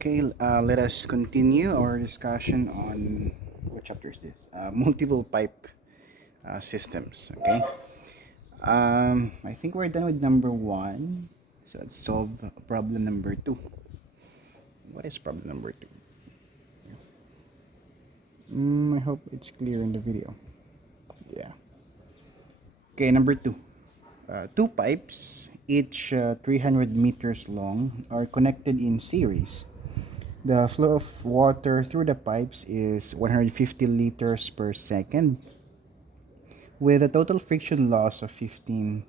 Okay, let us continue our discussion on what chapter is this? Multiple pipe systems. Okay. I think we're done with number one. So let's solve problem number two. What is problem number two? I hope it's clear in the video. Yeah. Okay, number two. Two pipes, each 300 meters long, are connected in series. The flow of water through the pipes is 150 liters per second with a total friction loss of 15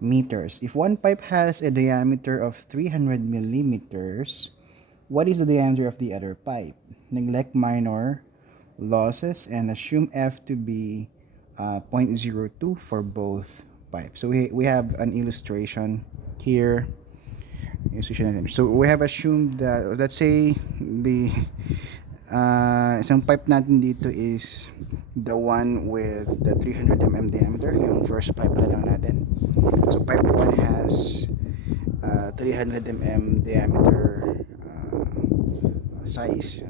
meters. If one pipe has a diameter of 300 millimeters, what is the diameter of the other pipe? Neglect minor losses and assume F to be 0.02 for both pipes. So we have an illustration here. So we have assumed that, let's say, the isang pipe natin dito is the one with the 300 diameter, yung first pipe na lang natin. So pipe 1 has 300 diameter size.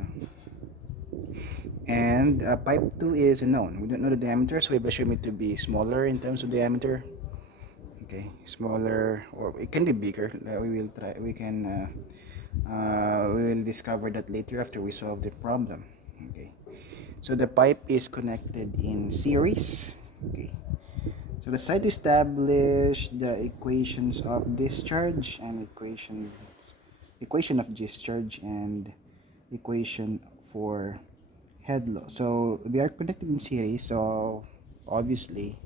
And pipe 2 is unknown. We don't know the diameter, so we've assumed it to be smaller in terms of diameter. Okay, smaller, or it can be bigger. We will discover that later after we solve the problem. Okay, so the pipe is connected in series. Okay, so let's try to establish the equations of discharge and equation of discharge and equation for head loss. So they are connected in series, so obviously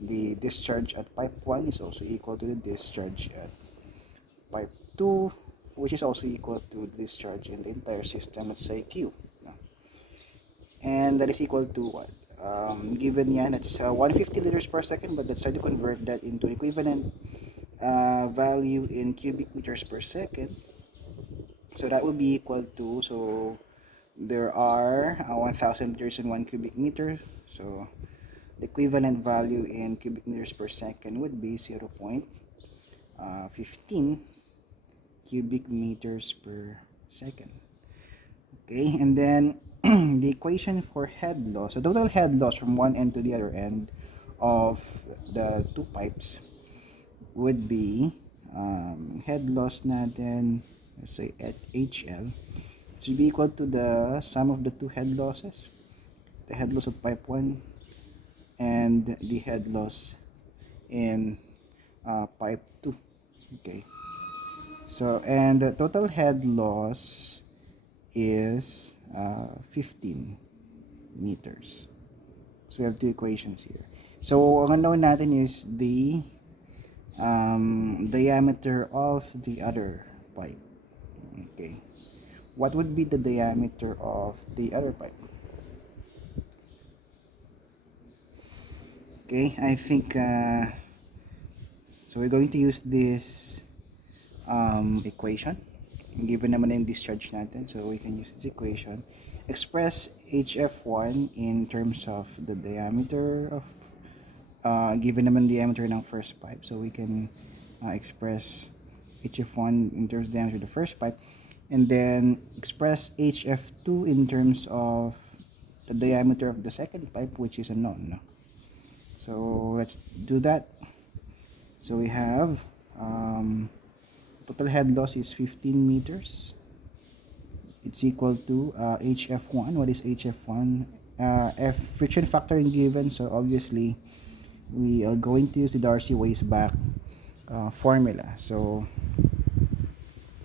the discharge at pipe 1 is also equal to the discharge at pipe 2, which is also equal to the discharge in the entire system, let's say Q. And that is equal to what? Given yan, it's 150 liters per second, but let's try to convert that into equivalent value in cubic meters per second. So that would be equal to, so there are 1000 liters in 1 cubic meter. So the equivalent value in cubic meters per second would be 0.15 cubic meters per second. Okay, and then the equation for head loss, the total head loss from one end to the other end of the two pipes would be head loss natin, let's say at HL, it should be equal to the sum of the two head losses, the head loss of pipe 1 and the head loss in pipe 2. Okay, so and the total head loss is 15 meters. So we have two equations here. So ang unknown natin is the diameter of the other pipe. Okay, what would be the diameter of the other pipe? Okay, I think so we're going to use this equation. Given naman na yung discharge natin, so we can use this equation. Express HF1 in terms of the diameter of given naman diameter ng first pipe, so we can express HF1 in terms of diameter of the first pipe, and then express HF2 in terms of the diameter of the second pipe, which is unknown, no? So let's do that. So we have total head loss is 15 meters. It's equal to HF1. What is HF1? F friction factor in given, so obviously we are going to use the Darcy-Weisbach formula. So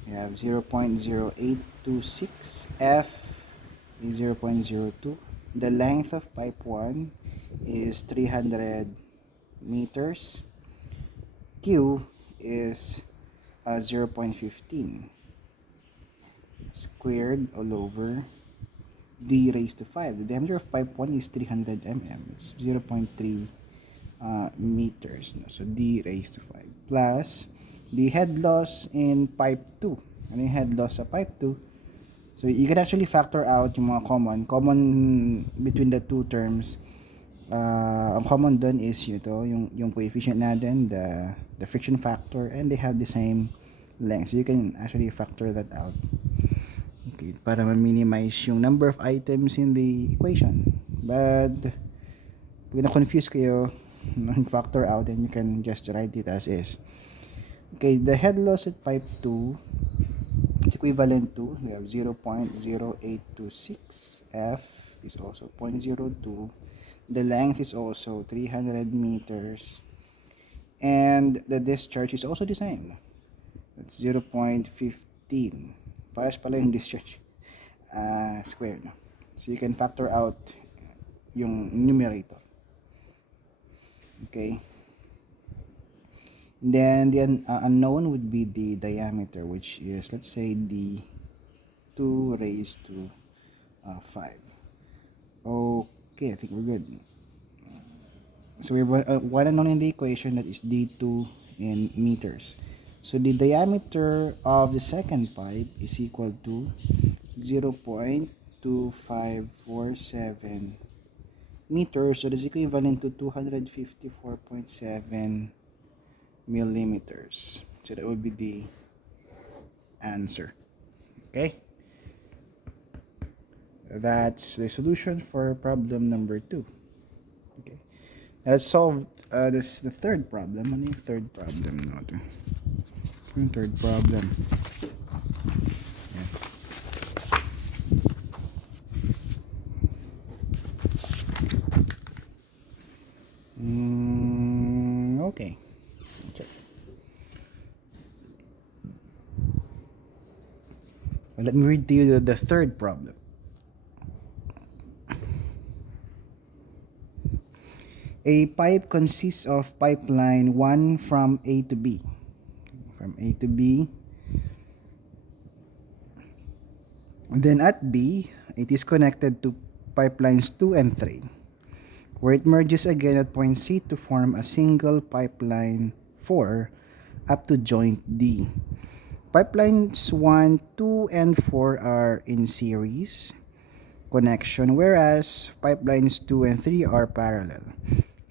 we have 0.0826, F is 0.02. The length of pipe 1 is 300 meters. Q is 0.15 squared all over d raised to 5. The diameter of pipe 1 is 300 mm. It's 0.3 meters. No? So d raised to 5 plus the head loss in pipe 2. Ano yung head loss sa pipe 2? So you can actually factor out yung mga common between the two terms. Ang common dun is yung coefficient natin, the friction factor, and they have the same length. So you can actually factor that out. Okay, para ma-minimize yung number of items in the equation. But pag na-confuse kayo, factor out, then you can just write it as is. Okay, the head loss at pipe 2 is equivalent to, we have 0.0826. F is also 0.02. The length is also 300 meters. And the discharge is also the same. That's 0.15. Pares pala yung discharge. Square, no? So you can factor out yung numerator. Okay. Then the unknown would be the diameter, which is, let's say, the 2 raised to 5. Okay, I think we're good. So we have one unknown in the equation, that is d2 in meters. So the diameter of the second pipe is equal to 0.2547 meters. So that's equivalent to 254.7 millimeters. So that would be the answer. Okay, that's the solution for problem number 2. Okay, let's solve this the third problem. Ano yung third problem natin? Yung third problem. Okay. Well, let me read to you the third problem. A pipe consists of pipeline 1 from A to B. From A to B. Then at B, it is connected to pipelines 2 and 3, where it merges again at point C to form a single pipeline 4 up to joint D. Pipelines 1, 2, and 4 are in series connection, whereas pipelines 2 and 3 are parallel.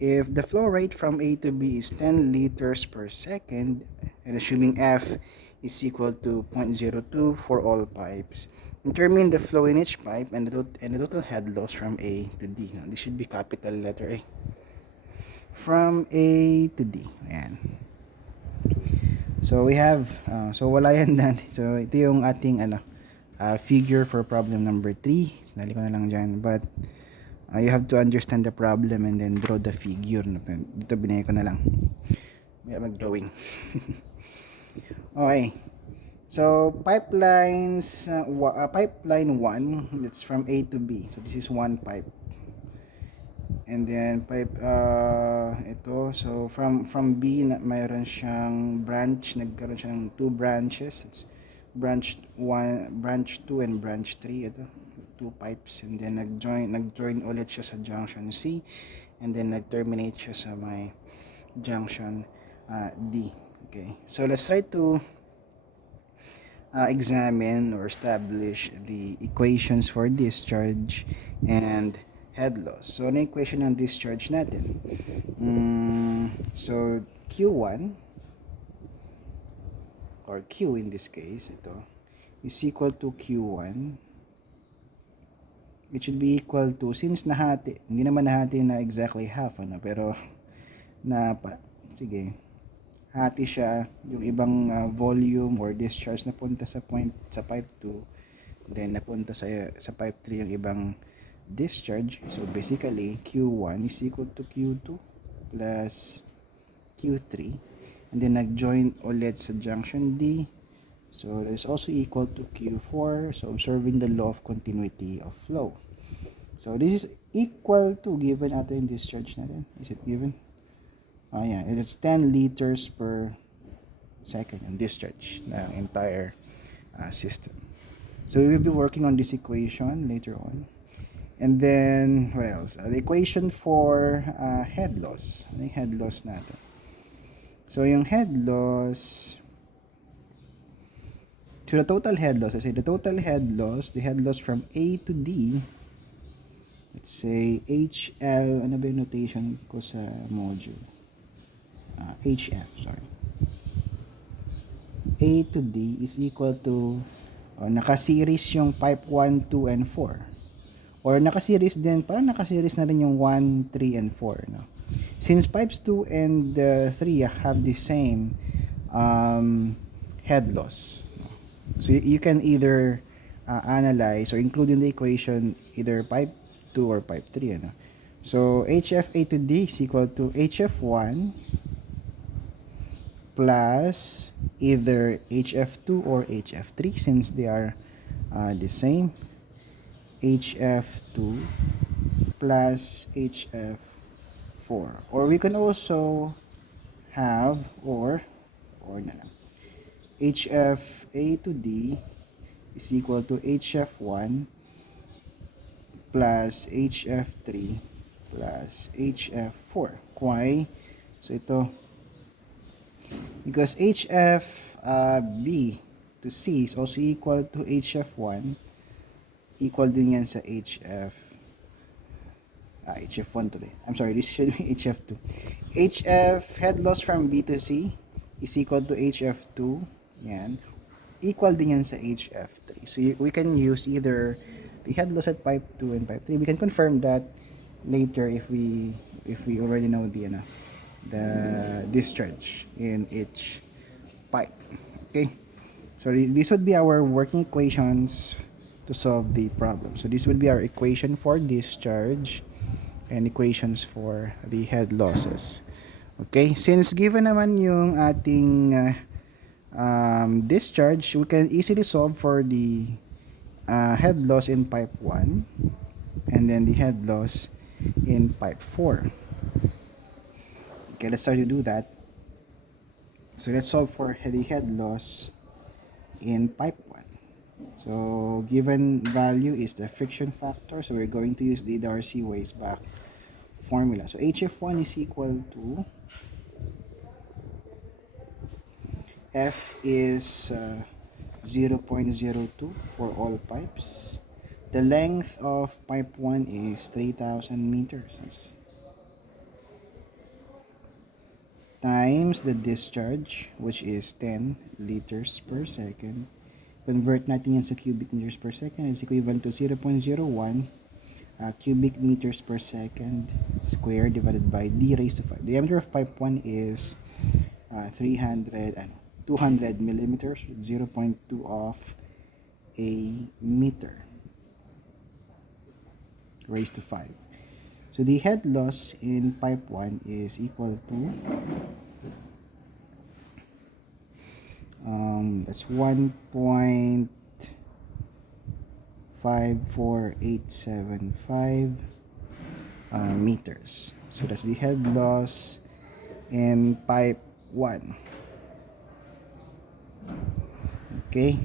If the flow rate from A to B is 10 liters per second, and assuming F is equal to 0.02 for all pipes, determine the flow in each pipe and the total head loss from A to D. Now, this should be capital letter A. From A to D. Ayan. So we have, so wala yan natin. So ito yung ating figure for problem number 3. Sinali ko na lang dyan. But you have to understand the problem and then draw the figure. Dito binigay ko na lang. May mag-drawing. Okay. So pipelines, pipeline 1, that's from A to B. So this is one pipe. And then pipe ito, so from B mayroon siyang branch, nagkaroon siya ng 2 branches. It's branch 1, branch 2 and branch 3. Ito, 2 pipes, and then nag-join ulit siya sa junction C, and then nag-terminate siya sa may junction D. Okay, so let's try to examine or establish the equations for discharge and head loss. So ano equation ng discharge natin? So Q1 or Q in this case, ito is equal to Q1. It should be equal to, since nahati, hindi naman nahati na exactly half, pero sige, hati siya, yung ibang volume or discharge napunta sa pipe 2, then napunta sa pipe 3 yung ibang discharge. So basically Q1 is equal to Q2 plus Q3, and then nag-join ulit sa junction D. So that is also equal to Q4. So observing the law of continuity of flow. So this is equal to, given atin discharge natin. Is it given? Oh yeah, it's 10 liters per second in discharge ng entire system. So we will be working on this equation later on. And then what else? The equation for head loss. Ano yung head loss natin? So yung head loss, to the total head loss, I say the total head loss, the head loss from A to D, let's say HL, ano ba yung notation ko sa module? HF, sorry. A to D is equal to naka-series yung pipe 1, 2, and 4. Or naka-series din, parang naka-series na rin yung 1, 3, and 4. No? Since pipes 2 and 3 have the same head loss. No? So you can either analyze or include in the equation either pipe 2 or pipe 3. Ano? So HFA to D is equal to HF1 plus either HF2 or HF3 since they are the same. HF2 plus HF4. Or we can also have or na lang. HFA to D is equal to HF1 plus HF3 plus HF4. Why? So ito, because HFB to C is also equal to HF1, equal din yan sa HF1 today. I'm sorry, this should be HF2. HF head loss from B to C is equal to HF2. Yan. Equal din yan sa HF3. So we can use either the head loss at pipe 2 and pipe 3. We can confirm that later if we already know the discharge in each pipe. Okay. So this would be our working equations to solve the problem. So this would be our equation for discharge and equations for the head losses. Okay, since given naman yung ating discharge, we can easily solve for the head loss in pipe 1 and then the head loss in pipe 4. Okay, let's start to do that. So let's solve for the head loss in pipe 1. So given value is the friction factor, so we're going to use the Darcy-Weisbach formula. So HF1 is equal to F is 0.02 for all pipes. The length of pipe 1 is 3,000 meters times the discharge, which is 10 liters per second. Convert natin yan sa cubic meters per second. Is equivalent to 0.01 cubic meters per second square divided by d raised to 5. The diameter of pipe 1 is 200 millimeters, 0.2 of a meter raised to 5. So the head loss in pipe 1 is equal to that's 1.54875 meters. So that's the head loss in pipe 1. Okay.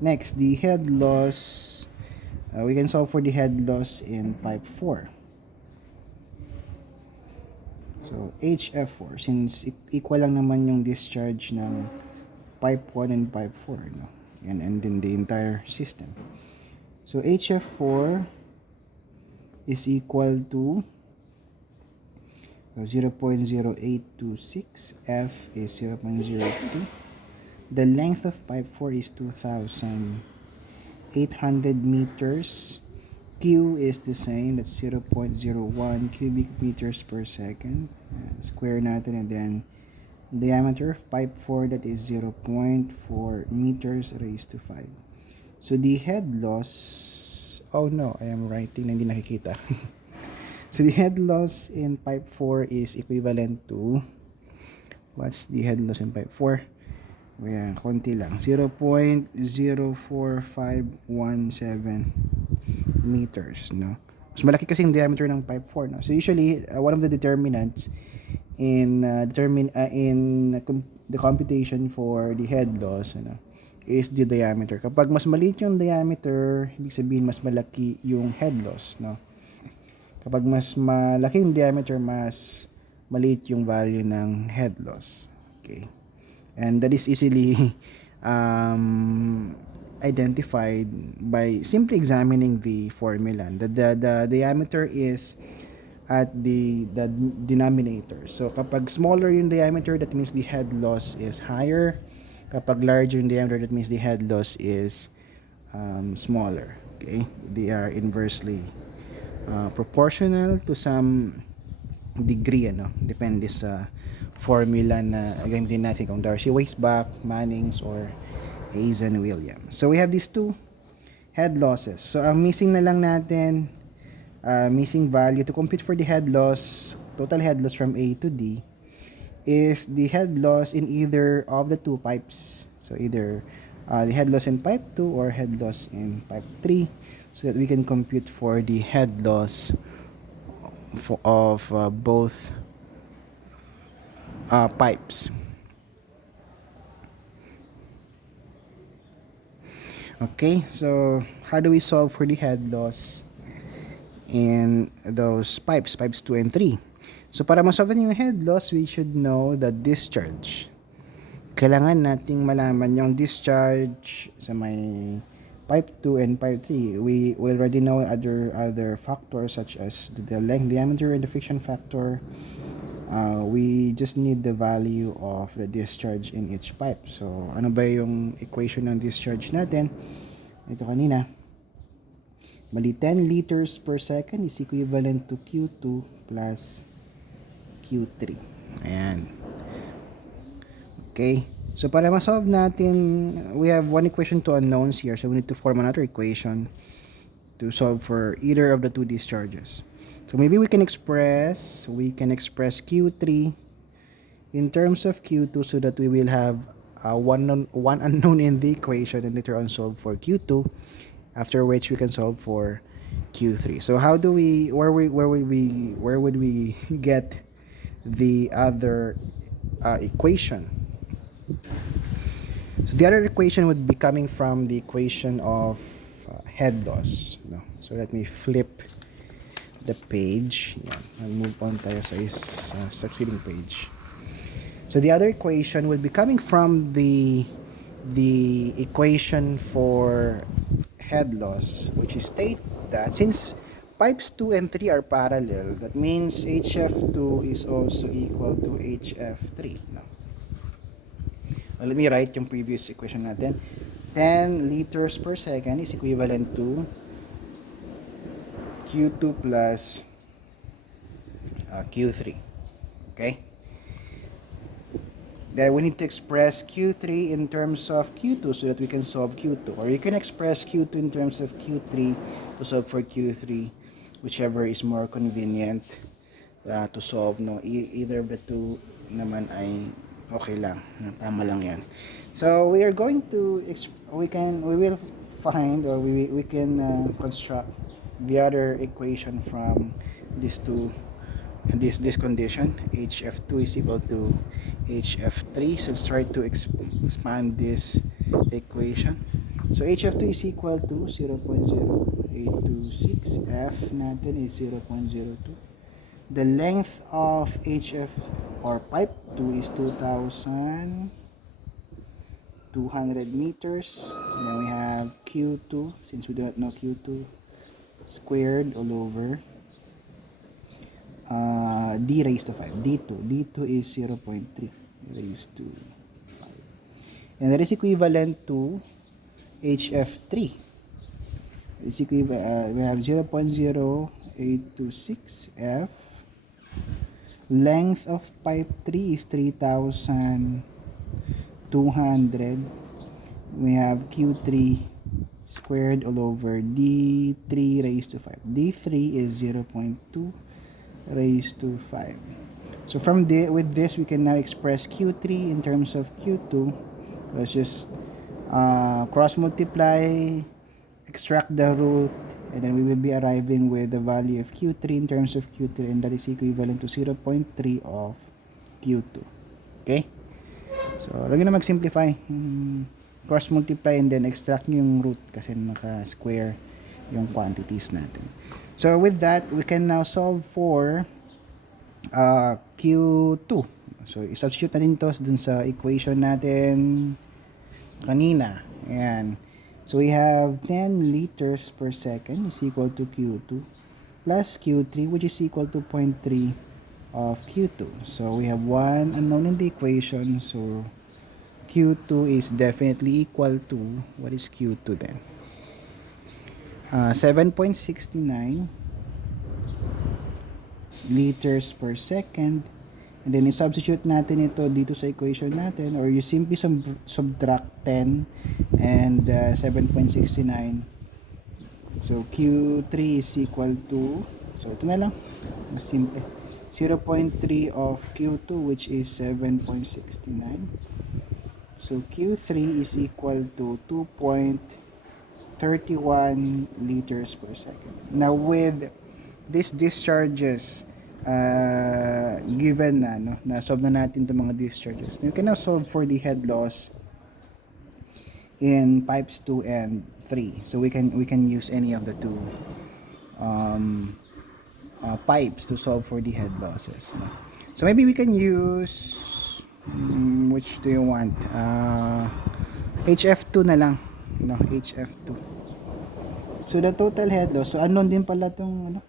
Next, the head loss. We can solve for the head loss in pipe 4. So, HF4, since equal lang naman yung discharge ng pipe 1 and pipe 4, no? And then the entire system. So, HF4 is equal to 0.0826, F is 0.02. The length of pipe 4 is 2,800 meters. Q is the same, that's 0.01 cubic meters per second. Square natin, and then diameter of pipe 4, that is 0.4 meters raised to 5. So the head loss, oh no, I am writing, hindi nakikita. So the head loss in pipe 4 is equivalent to, what's the head loss in pipe 4? Ayan, konti lang, 0.04517 meters, no? Mas malaki kasi yung diameter ng pipe 4, no? So usually one of the determinants in the computation for the head loss, ano, is the diameter. Kapag mas maliit yung diameter, ibig sabihin mas malaki yung head loss, no? Kapag mas malaki yung diameter, mas maliit yung value ng head loss. Okay. And that is easily identified by simply examining the formula. The diameter is at the denominator. So kapag smaller yung diameter, that means the head loss is higher. Kapag larger in diameter, that means the head loss is smaller. Okay, they are inversely proportional to some degree, ano, depende sa formula na gamitin natin kung Darcy Weisbach, Mannings, or Hazen-Williams. So we have these two head losses. So ang missing na lang natin, missing value to compute for the head loss, total head loss from A to D, is the head loss in either of the two pipes. So either the head loss in pipe 2 or head loss in pipe 3, so that we can compute for the head loss of both pipes. Okay, so how do we solve for the head loss in those pipes 2 and 3? So para masolve yung head loss, we should know the discharge. Kailangan nating malaman yung discharge sa may pipe 2 and pipe 3. We already know other factors such as the length, diameter, and the friction factor. We just need the value of the discharge in each pipe. So ano ba yung equation ng discharge natin? Ito kanina. Bali, 10 liters per second is equivalent to Q2 plus Q3. Ayan. Okay. So para ma-solve natin, we have one equation, two unknowns here. So we need to form another equation to solve for either of the two discharges. So maybe we can express Q3 in terms of Q2 so that we will have one unknown in the equation and later on solve for Q2, after which we can solve for Q3. So how do we where would we get the other equation? So the other equation would be coming from the equation of head loss. No? So let me flip the page. Yan. I'll move on tayo sa succeeding page. So the other equation would be coming from the equation for head loss, which is state that since pipes 2 and 3 are parallel, that means HF2 is also equal to HF3. Now, let me write yung previous equation natin. 10 liters per second is equivalent to Q2 plus Q3. Okay? Then we need to express Q3 in terms of Q2 so that we can solve Q2. Or you can express Q2 in terms of Q3 to solve for Q3, whichever is more convenient to solve. No, either of the two naman ay okay lang. Tama lang yan. So we are going to we will find, or we can construct the other equation from these two, this condition. HF2 is equal to HF3. So let's try to expand this equation. So HF2 is equal to 0.0826. F natin is 0.02. The length of HF or pipe 2 is 2,200 meters. And then we have Q2, since we do not know Q2, squared all over D raised to 5. D2 is 0.3 raised to 5. And that is equivalent to HF3. It's equivalent, we have 0.0826 F. Length of pipe 3 is 3,200. We have Q3 squared all over D3 raised to 5. D3 is 0.2 raised to 5. So with this we can now express Q3 in terms of Q2. Let's just cross multiply, extract the root, and then we will be arriving with the value of Q3 in terms of Q3, and that is equivalent to 0.3 of Q2. Okay? So, lagi na mag-simplify. Cross multiply and then extract yung root kasi naka-square yung quantities natin. So, with that, we can now solve for Q2. So, i-substitute natin to dun sa equation natin kanina. Ayan. So we have 10 liters per second is equal to Q2 plus Q3, which is equal to 0.3 of Q2. So we have one unknown in the equation. So Q2 is definitely equal to, what is Q2 then? 7.69 liters per second. And then i-substitute natin ito dito sa equation natin, or you simply subtract 10 and 7.69. So Q3 is equal to, so ito na lang, mas simple, 0.3 of Q2, which is 7.69. So Q3 is equal to 2.31 liters per second. Now with these discharges given na, no, na-solve na natin itong mga discharges, you can now solve for the head loss in pipes 2 and 3. So we can use any of the two pipes to solve for the head losses, no? So maybe we can use which do you want? HF2 na lang, no? HF2. So the total head loss, so unknown din pala tong ano,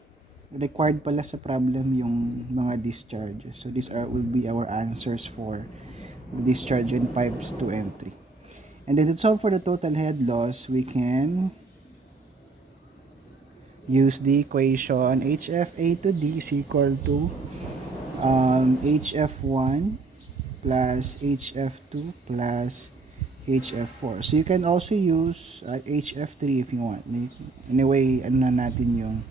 required pala sa problem yung mga discharges. So these will be our answers for the discharge in pipes 2 and 3. And then to solve for the total head loss, we can use the equation HFA to D is equal to HF1 plus HF2 plus HF4. So you can also use HF3 if you want. Anyway, ano na natin yung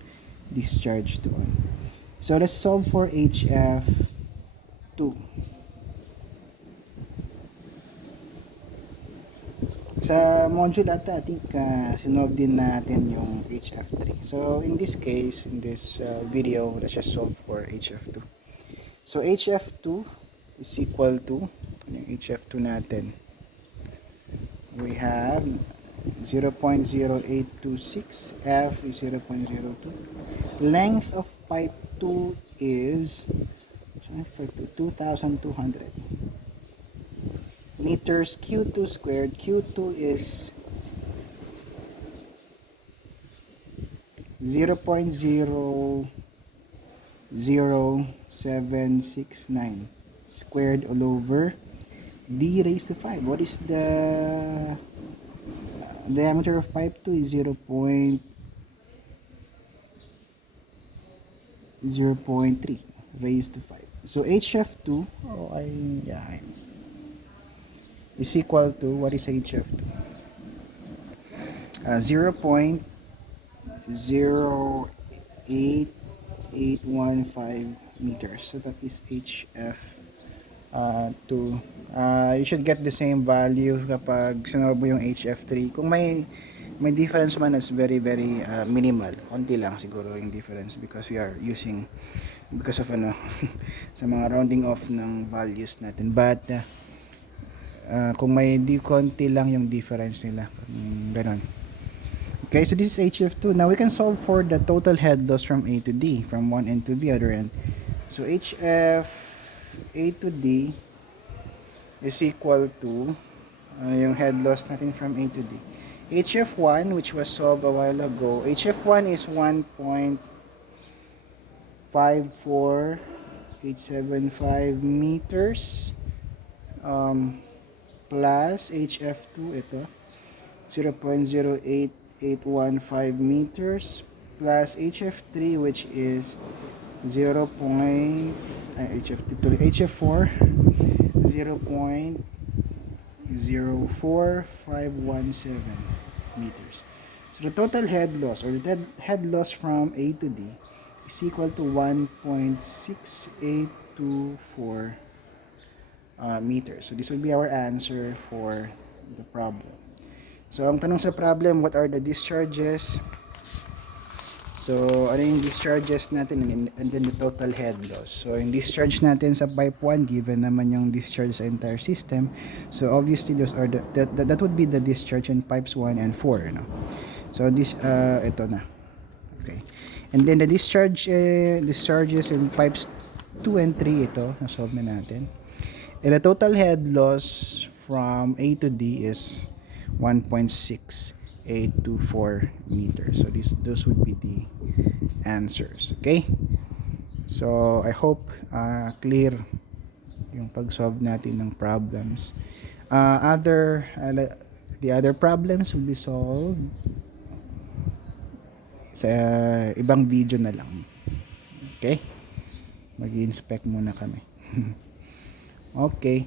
discharge doon. So let's solve for HF2. Sa module ata, I think sinolve din natin yung HF3. So in this case, in this video, let's just solve for HF2. So HF2 is equal to, ano yung HF2 natin? We have 0.0826, F is 0.02. Length of pipe 2 is 2,200 meters. Q2 squared, Q2 is 0.00769 squared all over D raised to 5. What is the diameter of pipe 2 is 0.3 raised to 5. So HF2 is equal to, what is HF2? 0.08815 meters. So that is HF2. You should get the same value kapag sinolve mo yung HF3. Kung may difference man, it's very minimal. Konti lang siguro yung difference because we are using, because of ano sa mga rounding off ng values natin. But kung may konti lang yung difference nila, ganon. Okay, so this is HF2. Now we can solve for the total head loss from A to D, from one end to the other end. So HF A to D is equal to yung head loss natin from A to D. HF1, which was solved a while ago, HF1 is 1.54875 meters plus HF2, ito 0.08815 meters plus HF3, which is HF4 0.04517 meters. So the total head loss, or the head loss from A to D, is equal to 1.6824 meters. So this will be our answer for the problem. So ang tanong sa problem, what are the discharges? So ano yung discharges natin, and then the total head loss. So yung discharge natin sa pipe 1, given naman yung discharge sa entire system. So obviously those are that would be the discharge in pipes 1 and 4, you know. So this ito na. Okay. And then the discharges in pipes 2 and 3, ito na-solve na natin. And the total head loss from A to D is 1.6824 meters. So those would be the answers. Okay? So I hope clear yung pag-solve natin ng problems The other problems will be solved sa ibang video na lang. Okay? Mag-inspect muna kami. Okay.